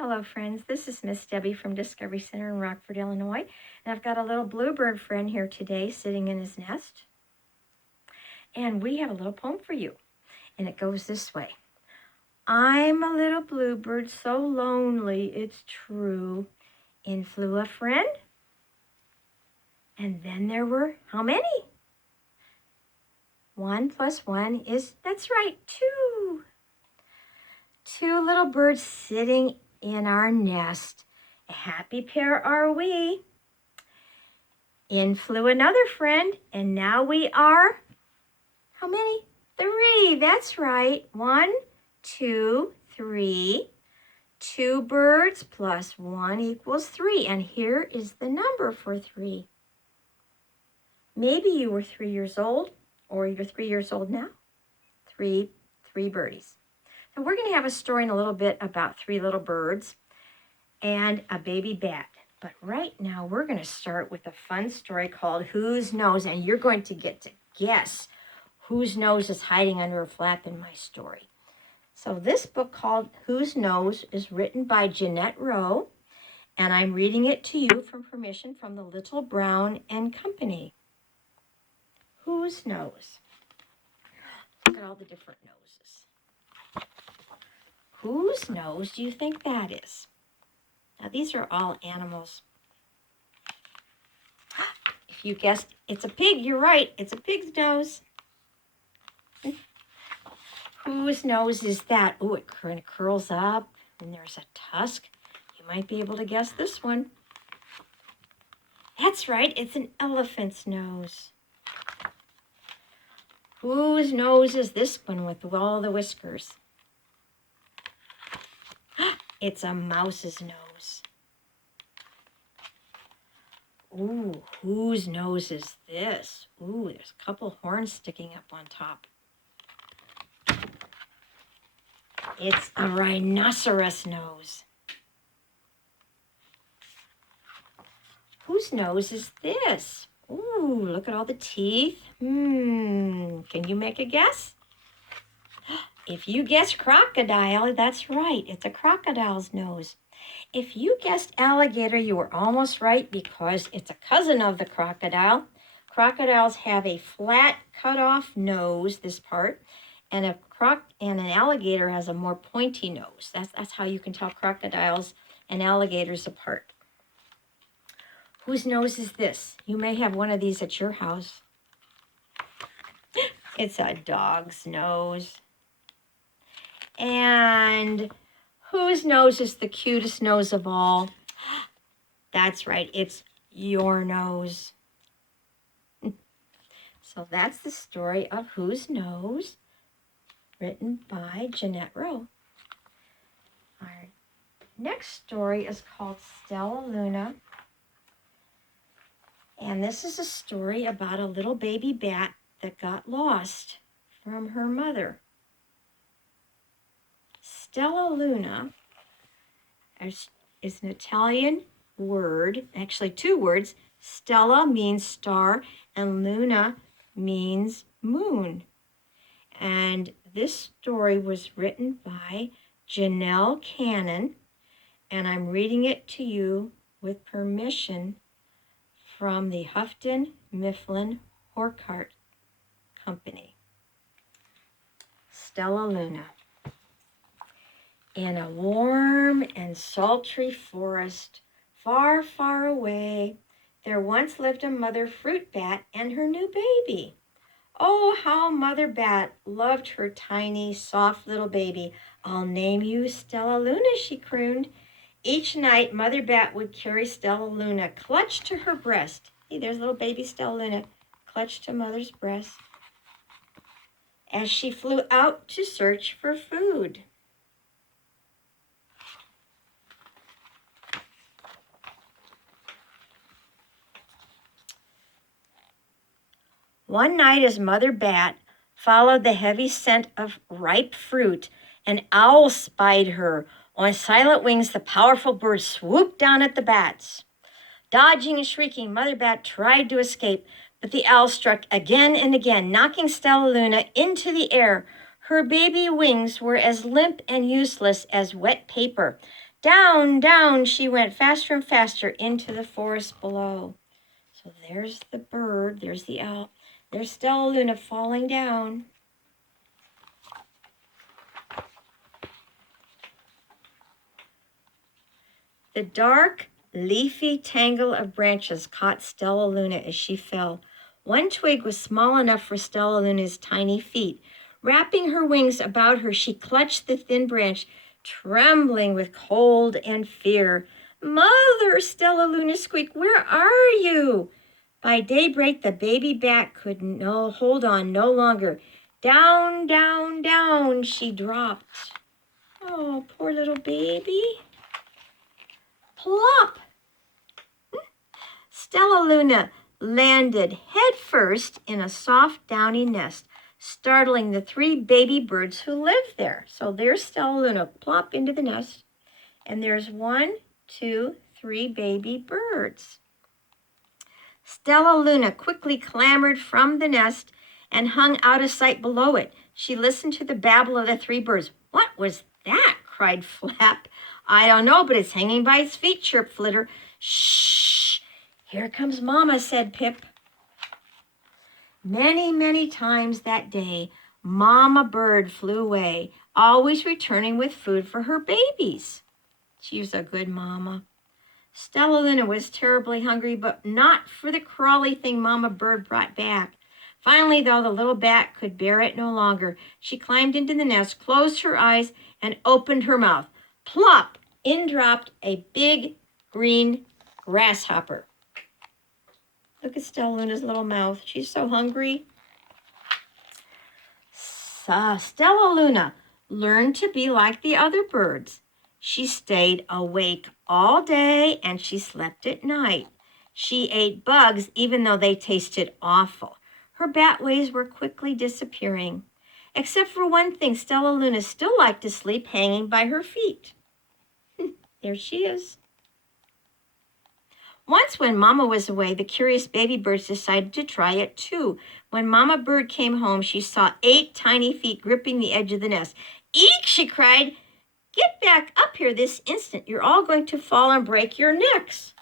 Hello friends, this is Miss Debbie from Discovery Center in Rockford, Illinois, and I've got a little bluebird friend here today sitting in his nest, and we have a little poem for you, and it goes this way. I'm a little bluebird, so lonely it's true. In flew a friend, and then there were how many? 1 + 1 is, that's right, 2. 2 little birds sitting in our nest. A happy pair are we. In flew another friend, and now we are, how many? 3, that's right. 1, 2, 3. 2 birds plus 1 equals 3, and here is the number for 3. Maybe you were 3 years old, or you're 3 years old now. 3 birdies. So we're going to have a story in a little bit about 3 little birds and a baby bat. But right now we're going to start with a fun story called Whose Nose? And you're going to get to guess whose nose is hiding under a flap in my story. So this book called Whose Nose is written by Jeanette Rowe, and I'm reading it to you from permission from the Little Brown and Company. Whose nose? Look at all the different noses. Whose nose do you think that is? Now, these are all animals. If you guessed it's a pig, you're right. It's a pig's nose. Whose nose is that? Oh, it kind of curls up, and there's a tusk. You might be able to guess this one. That's right. It's an elephant's nose. Whose nose is this one with all the whiskers? It's a mouse's nose. Ooh, whose nose is this? Ooh, there's a couple horns sticking up on top. It's a rhinoceros nose. Whose nose is this? Ooh, look at all the teeth. Can you make a guess? If you guessed crocodile, that's right. It's a crocodile's nose. If you guessed alligator, you were almost right because it's a cousin of the crocodile. Crocodiles have a flat, cut-off nose, this part, and an alligator has a more pointy nose. That's how you can tell crocodiles and alligators apart. Whose nose is this? You may have one of these at your house. It's a dog's nose. And whose nose is the cutest nose of all? That's right, it's your nose. So that's the story of Whose Nose, written by Jeanette Rowe. Our next story is called Stella Luna. And this is a story about a little baby bat that got lost from her mother. Stella Luna is an Italian word, actually 2 words. Stella means star and Luna means moon. And this story was written by Janell Cannon, and I'm reading it to you with permission from the Houghton Mifflin Horkhart Company. Stella Luna. In a warm and sultry forest, far, far away, there once lived a mother fruit bat and her new baby. Oh, how Mother Bat loved her tiny, soft little baby. I'll name you Stellaluna, she crooned. Each night, Mother Bat would carry Stellaluna clutched to her breast. Hey, there's little baby Stellaluna clutched to Mother's breast as she flew out to search for food. One night as Mother Bat followed the heavy scent of ripe fruit, an owl spied her. On silent wings, the powerful bird swooped down at the bats. Dodging and shrieking, Mother Bat tried to escape, but the owl struck again and again, knocking Stellaluna into the air. Her baby wings were as limp and useless as wet paper. Down, down she went, faster and faster, into the forest below. So there's the bird, there's the owl, there's Stellaluna falling down. The dark, leafy tangle of branches caught Stellaluna as she fell. One twig was small enough for Stellaluna's tiny feet. Wrapping her wings about her, she clutched the thin branch, trembling with cold and fear. Mother, Stellaluna squeaked, where are you? By daybreak, the baby bat could hold on no longer. Down, down, down she dropped. Oh, poor little baby. Plop! Stellaluna landed headfirst in a soft, downy nest, startling the 3 baby birds who lived there. So there's Stellaluna, plop into the nest, and there's 1, 2, 3 baby birds. Stellaluna quickly clambered from the nest and hung out of sight below it. She listened to the babble of the 3 birds. What was that? Cried Flap. I don't know, but it's hanging by its feet, chirped Flitter. Shh! Here comes Mama, said Pip. Many, many times that day, Mama Bird flew away, always returning with food for her babies. She was a good mama. Stellaluna was terribly hungry, but not for the crawly thing Mama Bird brought back. Finally, though, the little bat could bear it no longer. She climbed into the nest, closed her eyes, and opened her mouth. Plop! In dropped a big green grasshopper. Look at Stellaluna's little mouth. She's so hungry. Stellaluna learned to be like the other birds. She stayed awake all day and she slept at night. She ate bugs even though they tasted awful. Her bat ways were quickly disappearing. Except for one thing, Stellaluna still liked to sleep hanging by her feet. There she is. Once when Mama was away, the curious baby birds decided to try it too. When Mama Bird came home, she saw 8 tiny feet gripping the edge of the nest. Eek, she cried. Get back up here this instant. You're all going to fall and break your necks.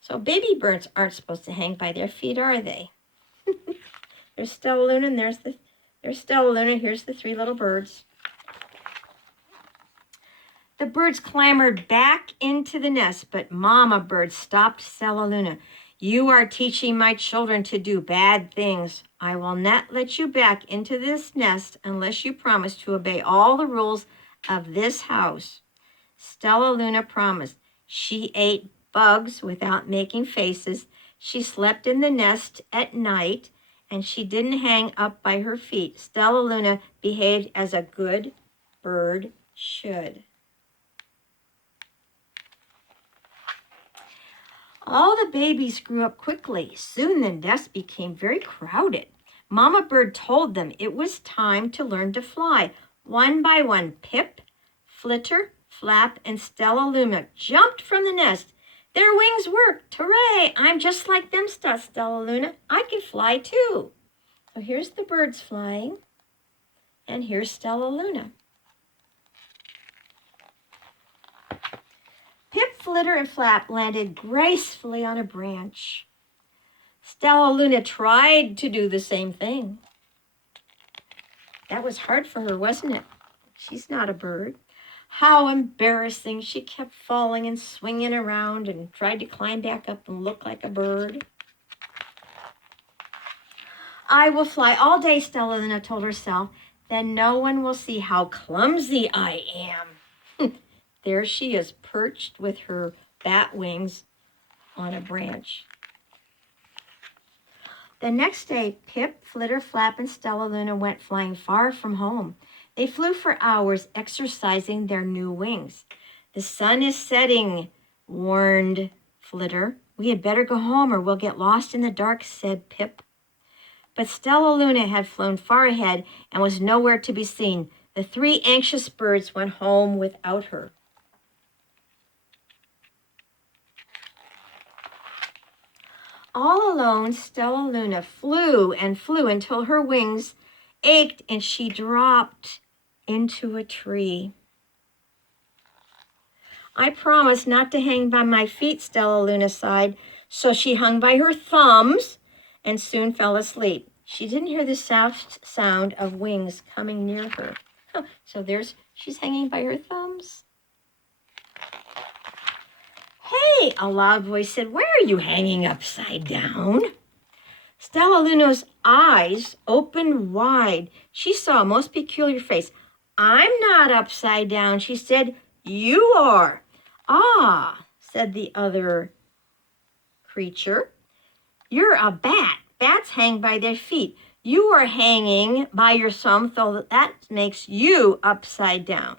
So baby birds aren't supposed to hang by their feet, are they? There's Stellaluna and there's Stellaluna. Here's the 3 little birds. The birds clambered back into the nest, but Mama Bird stopped Stellaluna. You are teaching my children to do bad things. I will not let you back into this nest unless you promise to obey all the rules of this house. Stellaluna promised. She ate bugs without making faces. She slept in the nest at night, and she didn't hang up by her feet. Stellaluna behaved as a good bird should. All the babies grew up quickly. Soon the nest became very crowded. Mama Bird told them it was time to learn to fly. One by one, Pip, Flitter, Flap, and Stellaluna jumped from the nest. Their wings worked. Hooray! I'm just like them, Stellaluna. I can fly too. So here's the birds flying, and here's Stellaluna. Pip, Flitter, and Flap landed gracefully on a branch. Stellaluna tried to do the same thing. That was hard for her, wasn't it? She's not a bird. How embarrassing. She kept falling and swinging around and tried to climb back up and look like a bird. I will fly all day, Stellaluna told herself. Then no one will see how clumsy I am. There she is, perched with her bat wings on a branch. The next day, Pip, Flitter, Flap, and Stellaluna went flying far from home. They flew for hours, exercising their new wings. The sun is setting, warned Flitter. We had better go home or we'll get lost in the dark, said Pip. But Stellaluna had flown far ahead and was nowhere to be seen. The 3 anxious birds went home without her. All alone, Stellaluna flew and flew until her wings ached and she dropped into a tree. I promised not to hang by my feet, Stellalunas sighed. So she hung by her thumbs and soon fell asleep. She didn't hear the soft sound of wings coming near her. So she's hanging by her thumbs. Hey, a loud voice said, why are you hanging upside down? Stellaluna's eyes opened wide. She saw a most peculiar face. I'm not upside down, she said. You are. Ah, said the other creature. You're a bat. Bats hang by their feet. You are hanging by your thumb, so that makes you upside down.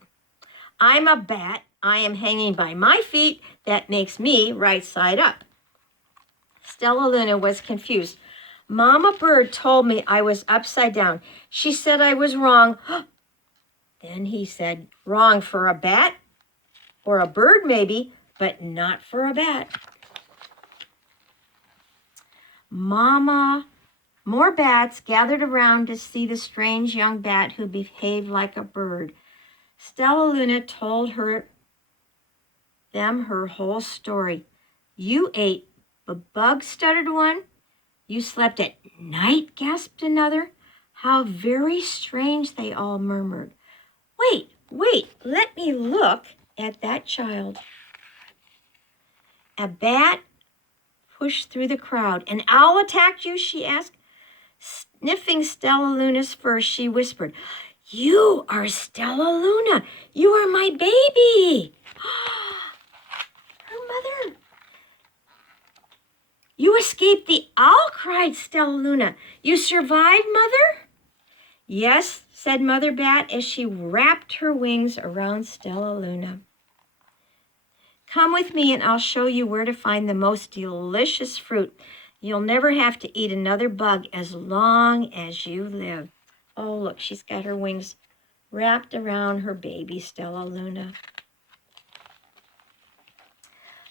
I'm a bat. I am hanging by my feet. That makes me right side up. Stellaluna was confused. Mama Bird told me I was upside down. She said I was wrong. Then he said, wrong for a bat? Or a bird maybe, but not for a bat. More bats gathered around to see the strange young bat who behaved like a bird. Stellaluna told them her whole story. You ate the bug, stuttered one. You slept at night, gasped another. How very strange, they all murmured. Wait, let me look at that child. A bat pushed through the crowd. An owl attacked you, she asked. Sniffing Stellaluna's fur, she whispered, you are Stellaluna. You are my baby. Her mother. You escaped the owl, cried Stellaluna. You survived, Mother? Yes, said Mother Bat as she wrapped her wings around Stellaluna. Come with me and I'll show you where to find the most delicious fruit. You'll never have to eat another bug as long as you live. Oh, look, she's got her wings wrapped around her baby Stellaluna.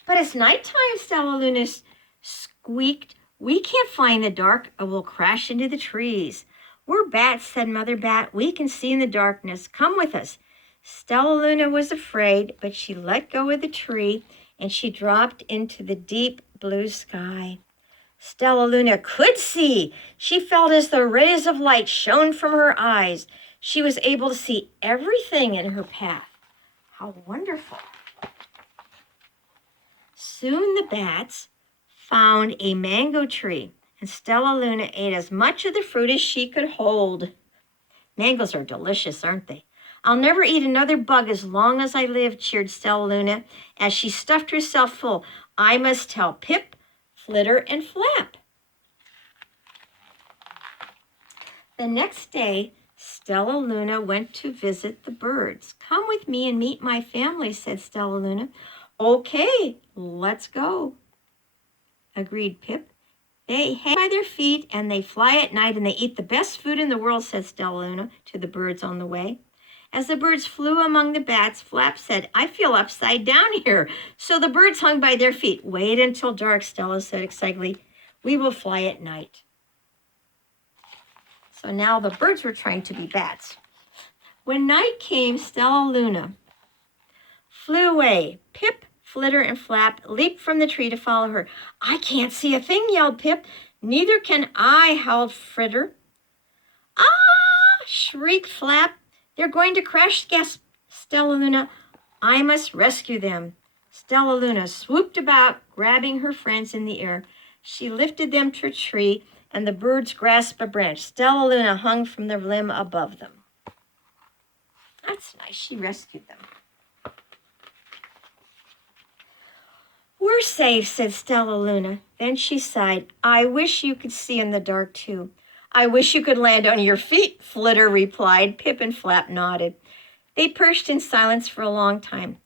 But it's nighttime, Stellaluna squeaked. We can't find the dark or we'll crash into the trees. We're bats, said Mother Bat. We can see in the darkness. Come with us. Stellaluna was afraid, but she let go of the tree and she dropped into the deep blue sky. Stellaluna could see. She felt as though rays of light shone from her eyes. She was able to see everything in her path. How wonderful. Soon the bats found a mango tree, and Stellaluna ate as much of the fruit as she could hold. Mangoes are delicious, aren't they? I'll never eat another bug as long as I live, cheered Stellaluna as she stuffed herself full. I must tell Pip, Flitter, and Flap. The next day, Stellaluna went to visit the birds. Come with me and meet my family, said Stellaluna. Okay, let's go, agreed Pip. They hang by their feet and they fly at night and they eat the best food in the world, said Stellaluna to the birds on the way. As the birds flew among the bats, Flap said, I feel upside down here. So the birds hung by their feet. Wait until dark, Stella said excitedly. We will fly at night. So now the birds were trying to be bats. When night came, Stellaluna flew away. Pip, Flitter, and Flap leaped from the tree to follow her. I can't see a thing, yelled Pip. Neither can I, howled Fritter. Ah, shrieked Flap. They're going to crash, gasped Stellaluna. I must rescue them. Stellaluna swooped about, grabbing her friends in the air. She lifted them to a tree, and the birds grasped a branch. Stellaluna hung from the limb above them. That's nice. She rescued them. We're safe, said Stellaluna. Then she sighed. I wish you could see in the dark, too. I wish you could land on your feet, Flitter replied. Pip and Flap nodded. They perched in silence for a long time.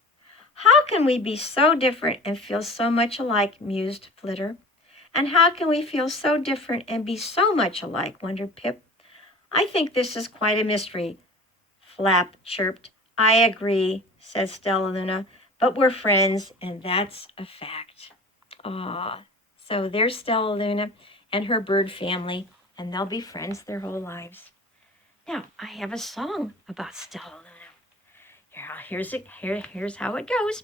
How can we be so different and feel so much alike, mused Flitter. And how can we feel so different and be so much alike, wondered Pip. I think this is quite a mystery, Flap chirped. I agree, said Stellaluna, but we're friends, and that's a fact. Aw, so there's Stellaluna and her bird family, and they'll be friends their whole lives. Now, I have a song about Stellaluna. Here's how it goes.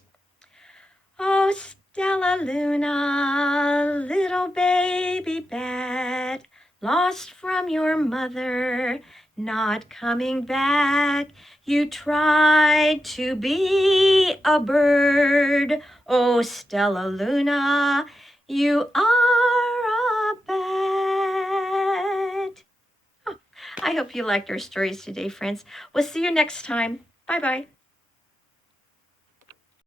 Oh, Stella Luna, little baby bat, lost from your mother, not coming back. You tried to be a bird. Oh, Stella Luna, you are a bat. Oh, I hope you liked our stories today, friends. We'll see you next time. Bye-bye.